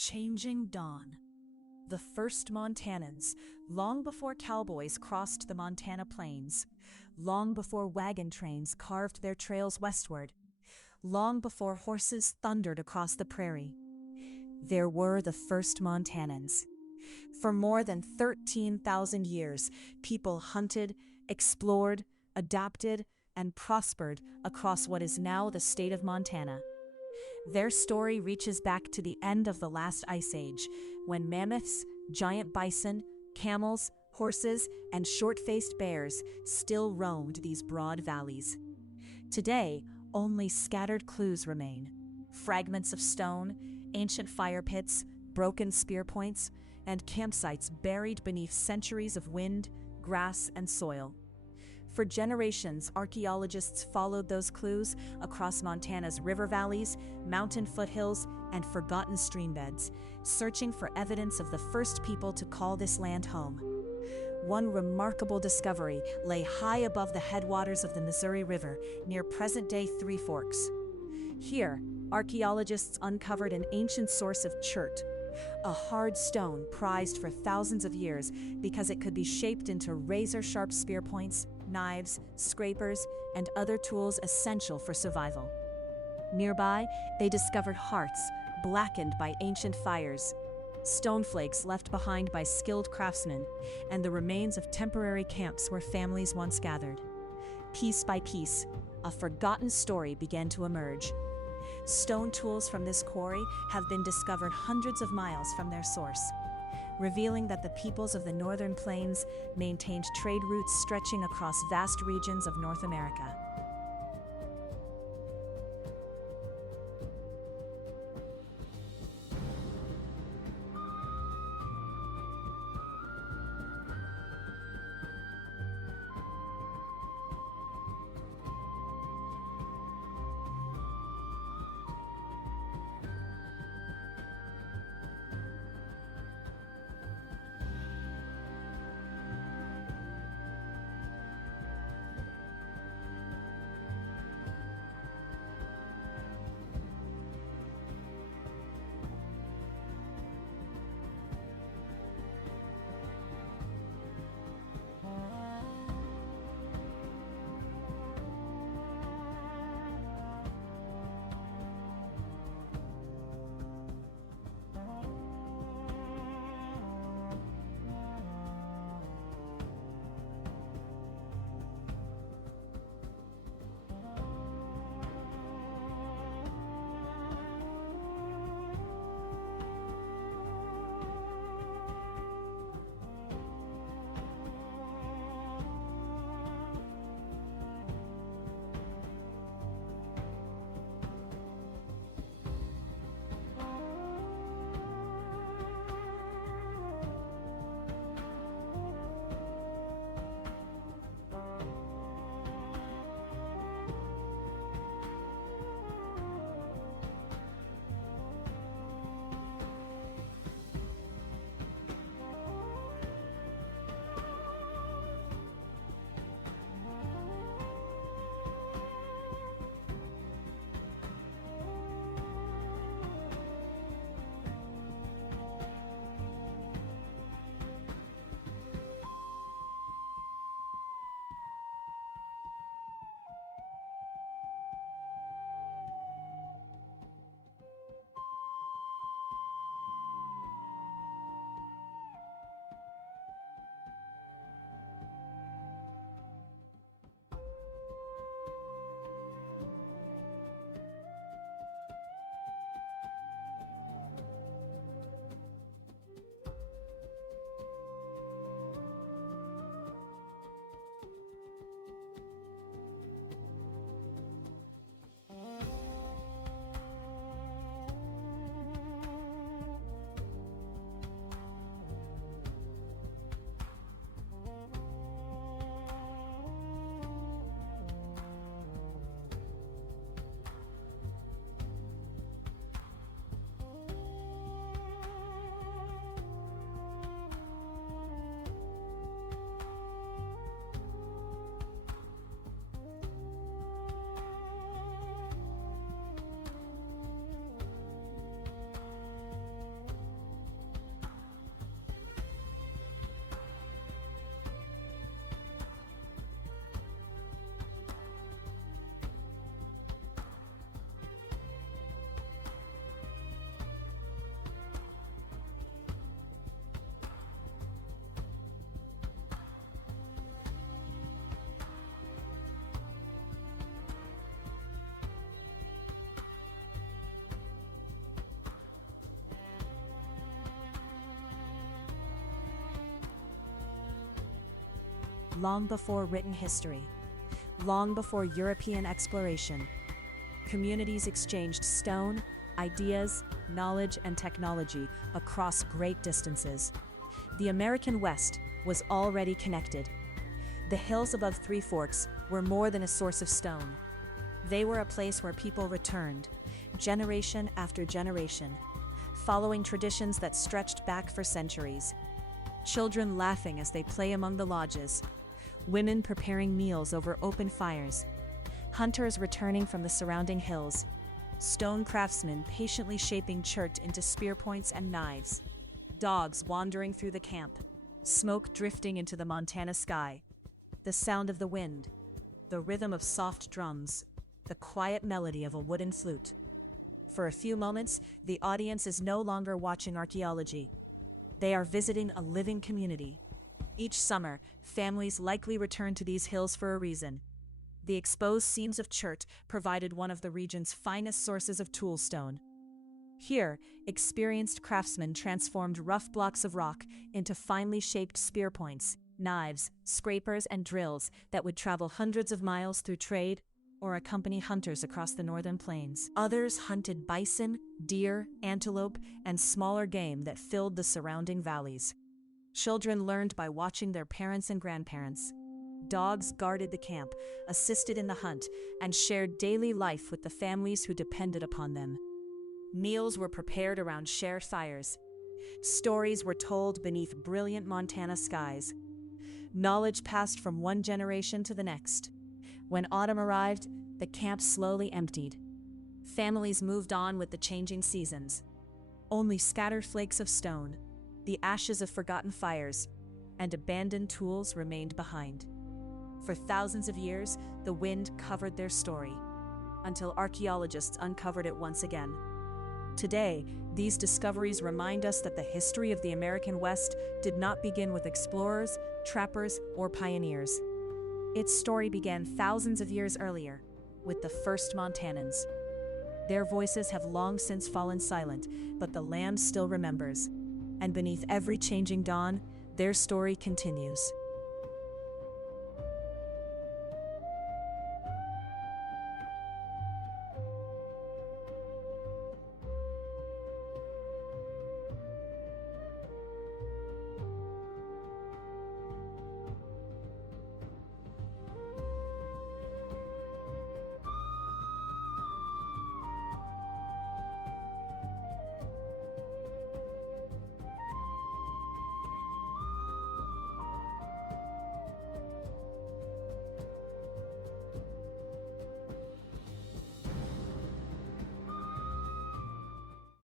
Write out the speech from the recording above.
Changing dawn. The first Montanans, long before cowboys crossed the Montana plains, long before wagon trains carved their trails westward, long before horses thundered across the prairie. There were the first Montanans. For more than 13,000 years, people hunted, explored, adapted, and prospered across what is now the state of Montana. Their story reaches back to the end of the last ice age, when mammoths, giant bison, camels, horses, and short-faced bears still roamed these broad valleys. Today, only scattered clues remain. Fragments of stone, ancient fire pits, broken spear points, and campsites buried beneath centuries of wind, grass, and soil. For generations, archaeologists followed those clues across Montana's river valleys, mountain foothills, and forgotten streambeds, searching for evidence of the first people to call this land home. One remarkable discovery lay high above the headwaters of the Missouri River, near present-day Three Forks. Here, archaeologists uncovered an ancient source of chert, a hard stone prized for thousands of years because it could be shaped into razor-sharp spear points, knives, scrapers, and other tools essential for survival. Nearby, they discovered hearths blackened by ancient fires, stone flakes left behind by skilled craftsmen, and the remains of temporary camps where families once gathered. Piece by piece, a forgotten story began to emerge. Stone tools from this quarry have been discovered hundreds of miles from their source, revealing that the peoples of the northern plains maintained trade routes stretching across vast regions of North America. long before written history, long before European exploration. Communities exchanged stone, ideas, knowledge, and technology across great distances. The American West was already connected. The hills above Three Forks were more than a source of stone. They were a place where people returned, generation after generation, following traditions that stretched back for centuries. Children laughing as they play among the lodges, women preparing meals over open fires, hunters returning from the surrounding hills, stone craftsmen patiently shaping chert into spear points and knives, dogs wandering through the camp, smoke drifting into the Montana sky, the sound of the wind, the rhythm of soft drums, the quiet melody of a wooden flute. For a few moments, the audience is no longer watching archaeology. They are visiting a living community. Each summer, families likely return to these hills for a reason. The exposed seams of chert provided one of the region's finest sources of toolstone. Here, experienced craftsmen transformed rough blocks of rock into finely shaped spear points, knives, scrapers, and drills that would travel hundreds of miles through trade or accompany hunters across the northern plains. Others hunted bison, deer, antelope, and smaller game that filled the surrounding valleys. Children learned by watching their parents and grandparents. Dogs guarded the camp, assisted in the hunt, and shared daily life with the families who depended upon them. Meals were prepared around shared fires. Stories were told beneath brilliant Montana skies. Knowledge passed from one generation to the next. When autumn arrived, the camp slowly emptied. Families moved on with the changing seasons. Only scattered flakes of stone, the ashes of forgotten fires, and abandoned tools remained behind. For thousands of years, the wind covered their story, until archaeologists uncovered it once again. Today, these discoveries remind us that the history of the American West did not begin with explorers, trappers, or pioneers. Its story began thousands of years earlier, with the first Montanans. Their voices have long since fallen silent, but the land still remembers. And beneath every changing dawn, their story continues.